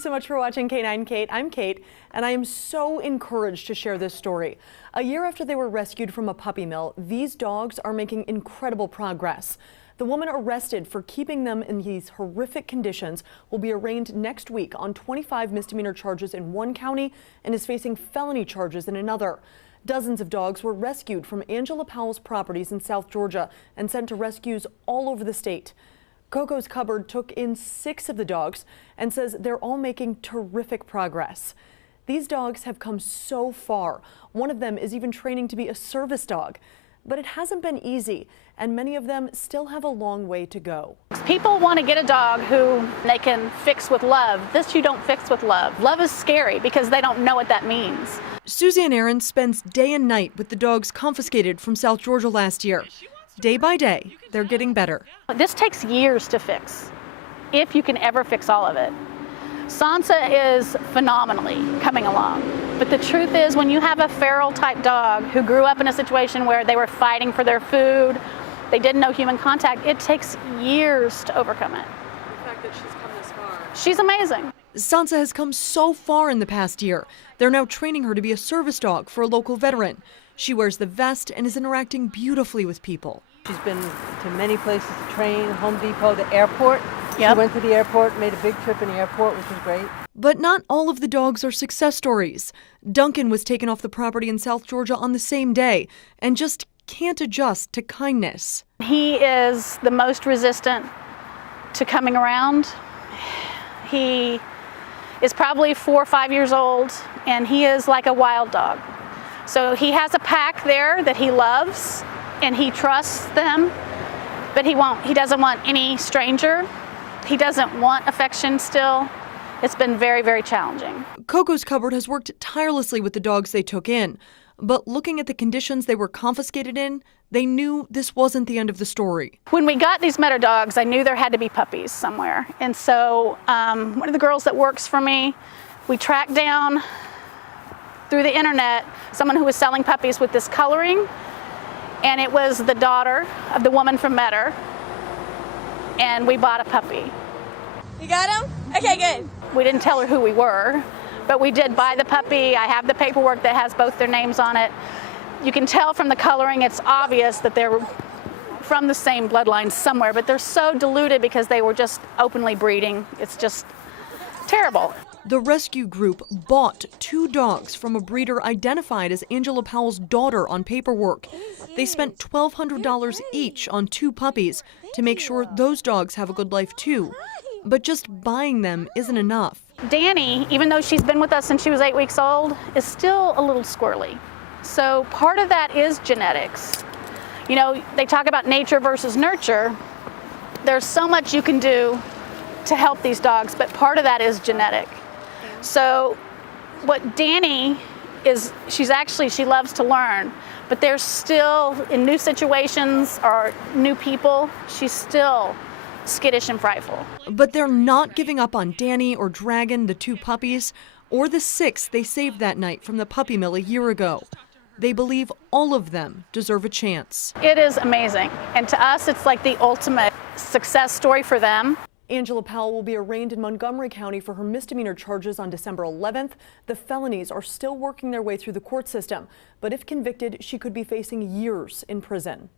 so much for watching K9 Kate. I'm Kate, and I am so encouraged to share this story. A year after they were rescued from a puppy mill, these dogs are making incredible progress. The woman arrested for keeping them in these horrific conditions will be arraigned next week on 25 misdemeanor charges in one county and is facing felony charges in another. Dozens of dogs were rescued from Angela Powell's properties in South Georgia and sent to rescues all over the state. Coco's Cupboard took in 6 of the dogs and says they're all making terrific progress. These dogs have come so far. One of them is even training to be a service dog. But it hasn't been easy, and many of them still have a long way to go. People want to get a dog who they can fix with love. This you don't fix with love. Love is scary because they don't know what that means. Suzanne Aaron spends day and night with the dogs confiscated from South Georgia last year. Day by day, they're getting better. This takes years to fix, if you can ever fix all of it. Sansa is phenomenally coming along. But the truth is, when you have a feral type dog who grew up in a situation where they were fighting for their food, they didn't know human contact, it takes years to overcome it. The fact that she's come this far. She's amazing. Sansa has come so far in the past year. They're now training her to be a service dog for a local veteran. She wears the vest and is interacting beautifully with people. She's been to many places to train, Home Depot, the airport. Yep. She went to the airport, made a big trip in the airport, which was great. But not all of the dogs are success stories. Duncan was taken off the property in South Georgia on the same day and just can't adjust to kindness. He is the most resistant to coming around. He is probably 4 or 5 years old, and he is like a wild dog. So he has a pack there that he loves, and he trusts them, but he doesn't want any stranger. He doesn't want affection still. It's been very, very challenging. Coco's Cupboard has worked tirelessly with the dogs they took in, but looking at the conditions they were confiscated in, they knew this wasn't the end of the story. When we got these Metter dogs, I knew there had to be puppies somewhere. And so one of the girls that works for me, we tracked down through the internet someone who was selling puppies with this coloring, and it was the daughter of the woman from Metter, and we bought a puppy. You got him? Okay, good. We didn't tell her who we were, but we did buy the puppy. I have the paperwork that has both their names on it. You can tell from the coloring, it's obvious that they're from the same bloodline somewhere, but they're so diluted because they were just openly breeding. It's just terrible. The rescue group bought 2 dogs from a breeder identified as Angela Powell's daughter on paperwork. They spent $1,200 each on 2 puppies to make sure those dogs have a good life too. But just buying them isn't enough. Danny, even though she's been with us since she was 8 weeks old, is still a little squirrely. So part of that is genetics. You know, they talk about nature versus nurture. There's so much you can do to help these dogs, but part of that is genetic. So what Danny is, she loves to learn, but there's still, in new situations or new people, she's still skittish and frightful. But they're not giving up on Danny or Dragon, the 2 puppies, or the 6 they saved that night from the puppy mill a year ago. They believe all of them deserve a chance. It is amazing, and to us it's like the ultimate success story for them. Angela Powell will be arraigned in Montgomery County for her misdemeanor charges on December 11th. The felonies are still working their way through the court system, but if convicted, she could be facing years in prison.